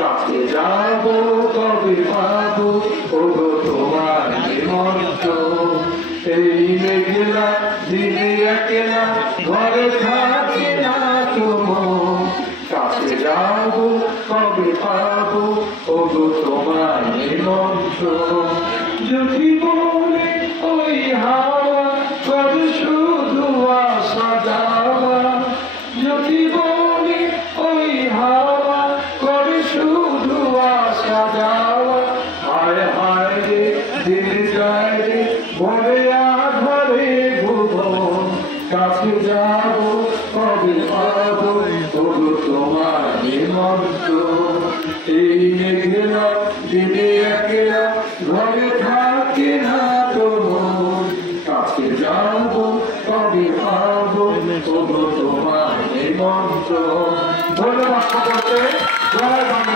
কাছে যাবো কবে পাবো ওগো তোমার নিমন্ত্রণ। এই মেঘলা দিনে একলা ঘরে থাকি না তোমার, কাছে যাবো কবে পাবো ওগো তোমার নিমন্ত্রণ। যদি বলে ওই হাওয়া করে শুধু আসা যাওয়া, যদি বলে ওই হাওয়া করে শুধু আসা যাওয়া, হায় হায় রে দিন যায় রে ভরে আধারে ভুবন, কাছে যাবো কবে পাবো ওগো তোমার নিমন্ত্রণ। এই মেঘলা দিনে একলা ঘরে থাকে না তোমার, কাছে যাবো কবে পাবো ওগো তোমার নিমন্ত্রণ। ধন্যবাদ সকলকে। জয় বাংলা।